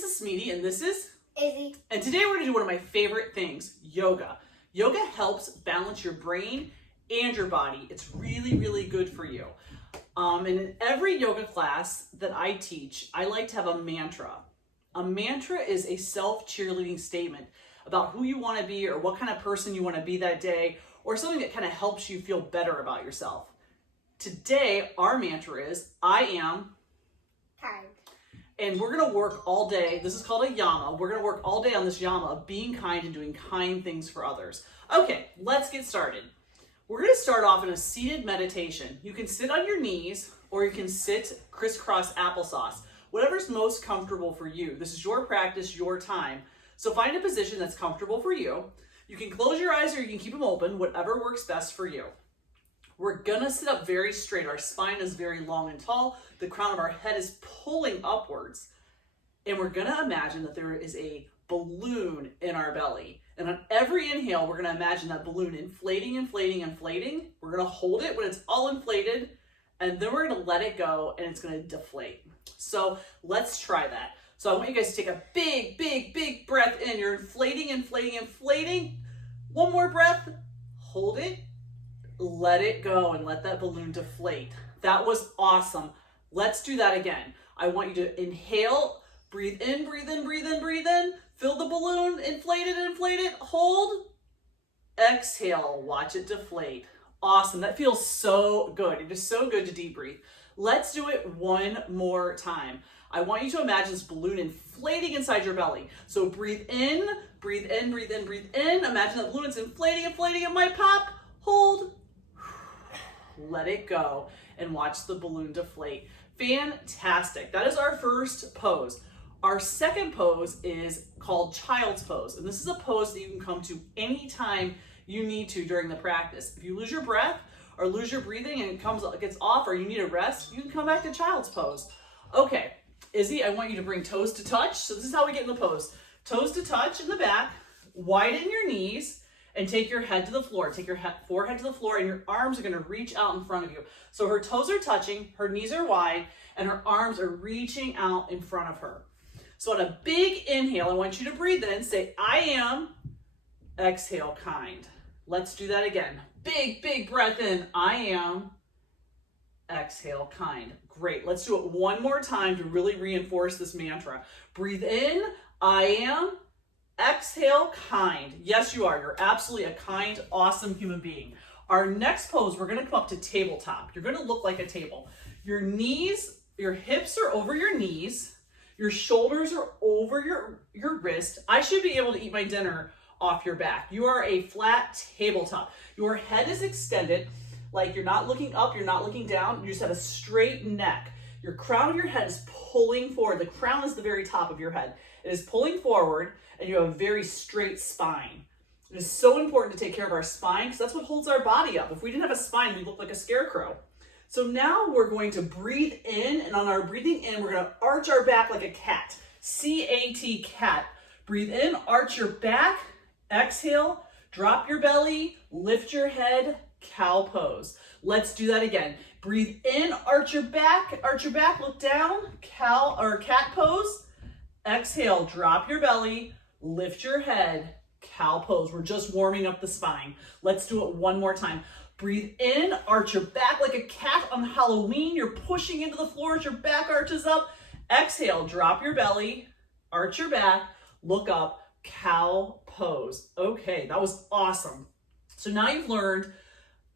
this is Smeety and this is Izzy. And today we're going to do one of my favorite things, yoga. Yoga helps balance your brain and your body. It's really, really good for you. And in every yoga class that I teach, I like to have a mantra. A mantra is a self-cheerleading statement about who you want to be or what kind of person you want to be that day, or something that kind of helps you feel better about yourself. Today, our mantra is, I am Kind. And we're going to work all day. This is called a Yama. We're going to work all day on this Yama of being kind and doing kind things for others. Okay, let's get started. We're going to start off in a seated meditation. You can sit on your knees or you can sit crisscross applesauce. Whatever's most comfortable for you. This is your practice, your time. So find a position that's comfortable for you. You can close your eyes or you can keep them open, whatever works best for you. We're gonna sit up very straight. Our spine is very long and tall. The crown of our head is pulling upwards. And we're gonna imagine that there is a balloon in our belly. And on every inhale, we're gonna imagine that balloon inflating, inflating, inflating. We're gonna hold it when it's all inflated, and then we're gonna let it go and it's gonna deflate. So let's try that. So I want you guys to take a big, big, big breath in. You're inflating, inflating, inflating. One more breath, hold it. Let it go and let that balloon deflate. That was awesome. Let's do that again. I want you to inhale, breathe in, breathe in, breathe in, breathe in. Fill the balloon, inflate it, hold. Exhale, watch it deflate. Awesome, that feels so good. It is so good to deep breathe. Let's do it one more time. I want you to imagine this balloon inflating inside your belly. So breathe in, breathe in, breathe in, breathe in. Imagine that balloon is inflating, inflating, it might pop. Hold. Let it go and watch the balloon deflate. Fantastic. That is our first pose. Our second pose is called child's pose. And this is a pose that you can come to anytime you need to during the practice. If you lose your breath or lose your breathing and it gets off or you need a rest, you can come back to child's pose. Okay, Izzy, I want you to bring toes to touch. So this is how we get in the pose. Toes to touch in the back, widen your knees, and take your head to the floor. Take your forehead to the floor and your arms are gonna reach out in front of you. So her toes are touching, her knees are wide, and her arms are reaching out in front of her. So on a big inhale, I want you to breathe in, say, I am, exhale, kind. Let's do that again. Big, big breath in, I am, exhale, kind. Great, let's do it one more time to really reinforce this mantra. Breathe in, I am, exhale, kind. Yes, you are. You're absolutely a kind, awesome human being. Our next pose, we're going to come up to tabletop. You're going to look like a table. Your knees, your hips are over your knees. Your shoulders are over your wrist. I should be able to eat my dinner off your back. You are a flat tabletop. Your head is extended, like you're not looking up, you're not looking down. You just have a straight neck. Your crown of your head is pulling forward. The crown is the very top of your head. It is pulling forward, and you have a very straight spine. It is so important to take care of our spine because that's what holds our body up. If we didn't have a spine, we'd look like a scarecrow. So now we're going to breathe in, and on our breathing in, we're going to arch our back like a cat. C-A-T, cat. Breathe in, arch your back, exhale, drop your belly, lift your head, cow pose. Let's do that again. Breathe in, arch your back, look down, cow or cat pose. Exhale, drop your belly, lift your head, cow pose. We're just warming up the spine. Let's do it one more time. Breathe in, arch your back like a cat on Halloween. You're pushing into the floor as your back arches up. Exhale, drop your belly, arch your back, look up, cow pose. Okay, that was awesome. So now you've learned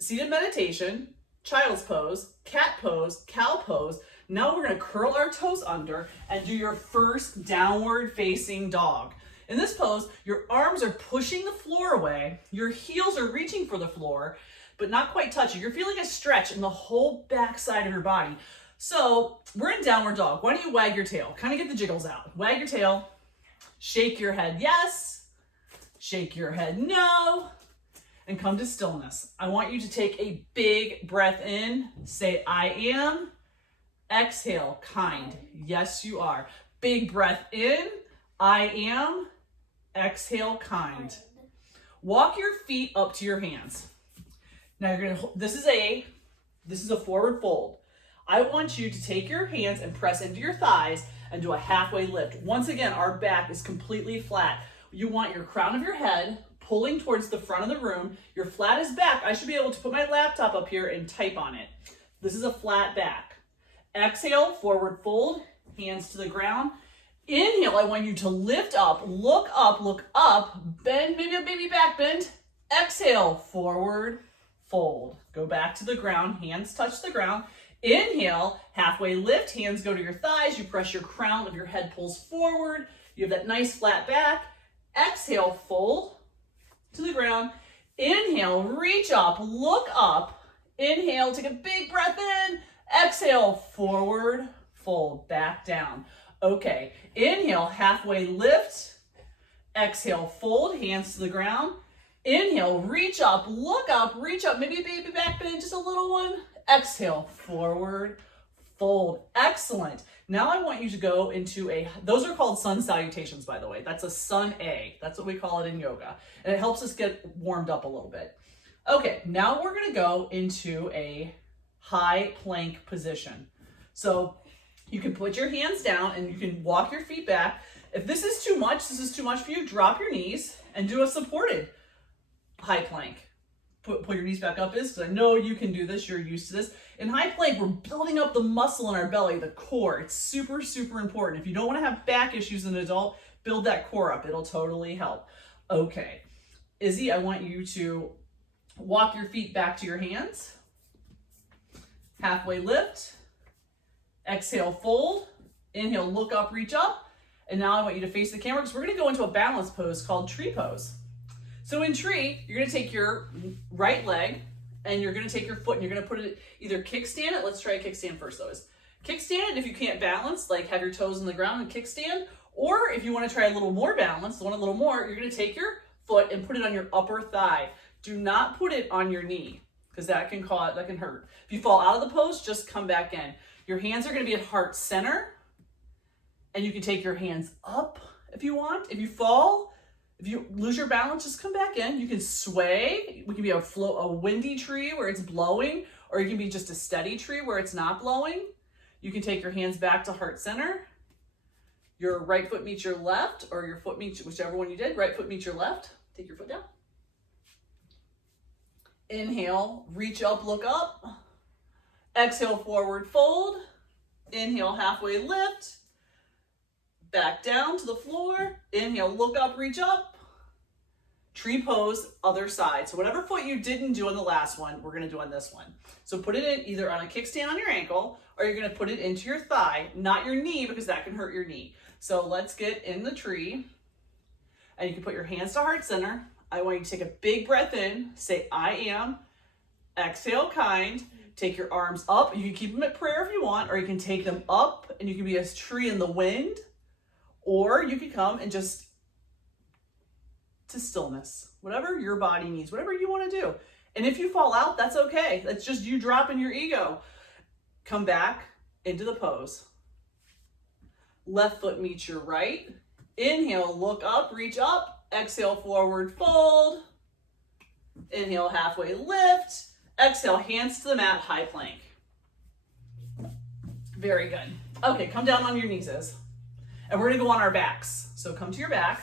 seated meditation, child's pose, cat pose, cow pose. Now we're gonna curl our toes under and do your first downward facing dog. In this pose, your arms are pushing the floor away, your heels are reaching for the floor, but not quite touching. You're feeling a stretch in the whole back side of your body. So we're in downward dog. Why don't you wag your tail? Kind of get the jiggles out. Wag your tail, shake your head yes, shake your head no, and come to stillness. I want you to take a big breath in, say I am, exhale, kind. Yes, you are. Big breath in, I am, exhale, kind. Walk your feet up to your hands. Now you're gonna, this is a forward fold. I want you to take your hands and press into your thighs and do a halfway lift. Once again, our back is completely flat. You want your crown of your head pulling towards the front of the room. Your flat is back. I should be able to put my laptop up here and type on it. This is a flat back. Exhale, forward fold, hands to the ground. Inhale, I want you to lift up, look up, bend, maybe a baby back bend. Exhale, forward, fold. Go back to the ground, hands touch the ground. Inhale, halfway lift, hands go to your thighs. You press your crown of your head pulls forward. You have that nice flat back. Exhale, fold to the ground. Inhale, reach up, look up. Inhale, take a big breath in. Exhale, forward, fold, back down. Okay, inhale, halfway lift. Exhale, fold, hands to the ground. Inhale, reach up, reach up, maybe a baby back bend, just a little one. Exhale, forward, fold. Excellent. Now I want you to go into those are called sun salutations, by the way. That's a sun A. That's what we call it in yoga. And it helps us get warmed up a little bit. Okay, now we're gonna go into a high plank position. So you can put your hands down and you can walk your feet back. If this is too much for you, drop your knees and do a supported high plank. Pull your knees back up because I know you can do this, you're used to this. In high plank, we're building up the muscle in our belly, the core. It's super, super important. If you don't want to have back issues as an adult, build that core up. It'll totally help. Okay, Izzy, I want you to walk your feet back to your hands. Halfway lift. Exhale, fold. Inhale, look up, reach up. And now I want you to face the camera because we're going to go into a balance pose called tree pose. So in tree, you're going to take your right leg and you're going to take your foot and you're going to put it, either kickstand it. Let's try a kickstand first though. Kickstand it if you can't balance, like have your toes on the ground and kickstand. Or if you want to try a little more balance, you're going to take your foot and put it on your upper thigh. Do not put it on your knee because that can hurt. If you fall out of the pose, just come back in. Your hands are going to be at heart center and you can take your hands up if you want. If you fall, if you lose your balance, just come back in. You can sway. We can be a windy tree where it's blowing, or you can be just a steady tree where it's not blowing. You can take your hands back to heart center. Your right foot meets your left, or your foot meets, whichever one you did. Right foot meets your left. Take your foot down. Inhale, reach up, look up. Exhale, forward fold. Inhale, halfway lift. Back down to the floor. Inhale, look up, reach up. Tree pose, other side. So whatever foot you didn't do on the last one, we're gonna do on this one. So put it in either on a kickstand on your ankle, or you're gonna put it into your thigh, not your knee, because that can hurt your knee. So let's get in the tree. And you can put your hands to heart center. I want you to take a big breath in, say, I am. Exhale, kind. Take your arms up. You can keep them at prayer if you want, or you can take them up and you can be a tree in the wind. Or you can come and just to stillness, whatever your body needs, whatever you want to do. And if you fall out, that's okay. That's just you dropping your ego. Come back into the pose. Left foot meets your right. Inhale, look up, reach up. Exhale, forward fold. Inhale, halfway lift. Exhale, hands to the mat, high plank. Very good. Okay, come down on your knees. And we're gonna go on our backs. So come to your back.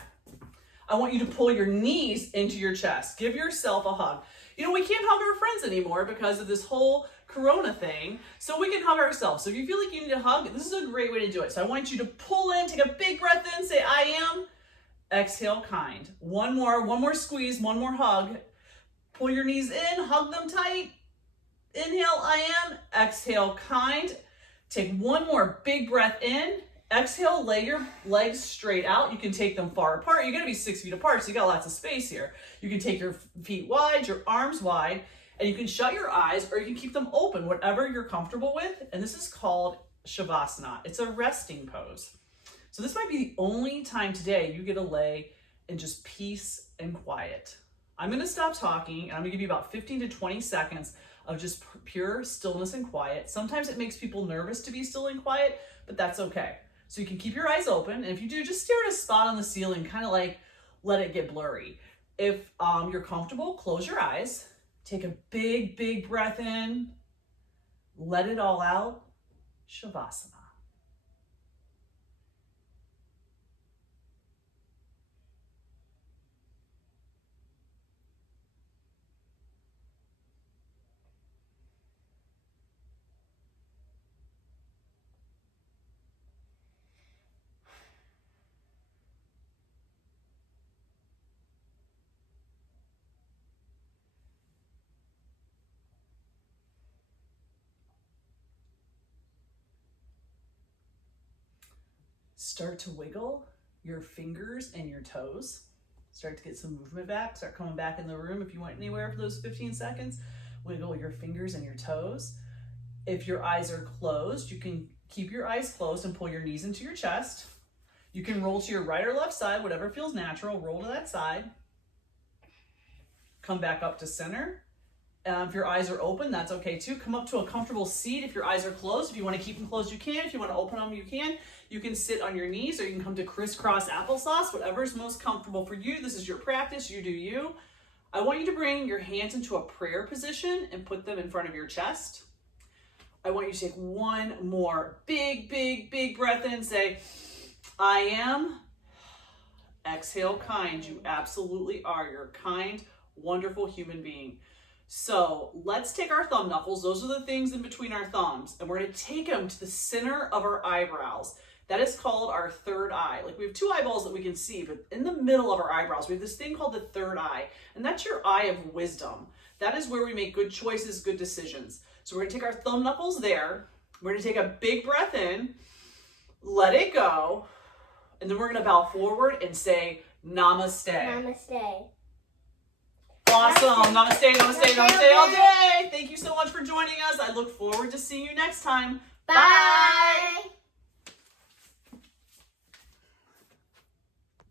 I want you to pull your knees into your chest. Give yourself a hug. You know, we can't hug our friends anymore because of this whole Corona thing, so we can hug ourselves. So if you feel like you need a hug, this is a great way to do it. So I want you to pull in, take a big breath in, say, I am. Exhale, kind. One more squeeze, one more hug. Pull your knees in, hug them tight. Inhale, I am. Exhale, kind. Take one more big breath in. Exhale, lay your legs straight out. You can take them far apart. You're gonna be 6 feet apart, so you got lots of space here. You can take your feet wide, your arms wide, and you can shut your eyes or you can keep them open, whatever you're comfortable with. And this is called Shavasana. It's a resting pose. So this might be the only time today you get to lay in just peace and quiet. I'm gonna stop talking and I'm gonna give you about 15 to 20 seconds of just pure stillness and quiet. Sometimes it makes people nervous to be still and quiet, but that's okay. So you can keep your eyes open, and if you do, just stare at a spot on the ceiling, kind of like let it get blurry. If you're comfortable, close your eyes, take a big, big breath in, let it all out, Shavasana. Start to wiggle your fingers and your toes. Start to get some movement back. Start coming back in the room if you went anywhere for those 15 seconds. Wiggle your fingers and your toes. If your eyes are closed, you can keep your eyes closed and pull your knees into your chest. You can roll to your right or left side, whatever feels natural. Roll to that side. Come back up to center. If your eyes are open, that's okay too. Come up to a comfortable seat if your eyes are closed. If you want to keep them closed, you can. If you want to open them, you can. You can sit on your knees, or you can come to crisscross applesauce, whatever's most comfortable for you. This is your practice. You do you. I want you to bring your hands into a prayer position and put them in front of your chest. I want you to take one more big, big, big breath in. Say, I am. Exhale, kind. You absolutely are. You're a kind, wonderful human being. So let's take our thumb knuckles. Those are the things in between our thumbs. And we're going to take them to the center of our eyebrows. That is called our third eye. Like, we have two eyeballs that we can see, but in the middle of our eyebrows, we have this thing called the third eye. And that's your eye of wisdom. That is where we make good choices, good decisions. So we're going to take our thumb knuckles there. We're going to take a big breath in, let it go, and then we're going to bow forward and say namaste. Namaste. Awesome. Namaste, namaste, namaste all day. Thank you so much for joining us. I look forward to seeing you next time. Bye.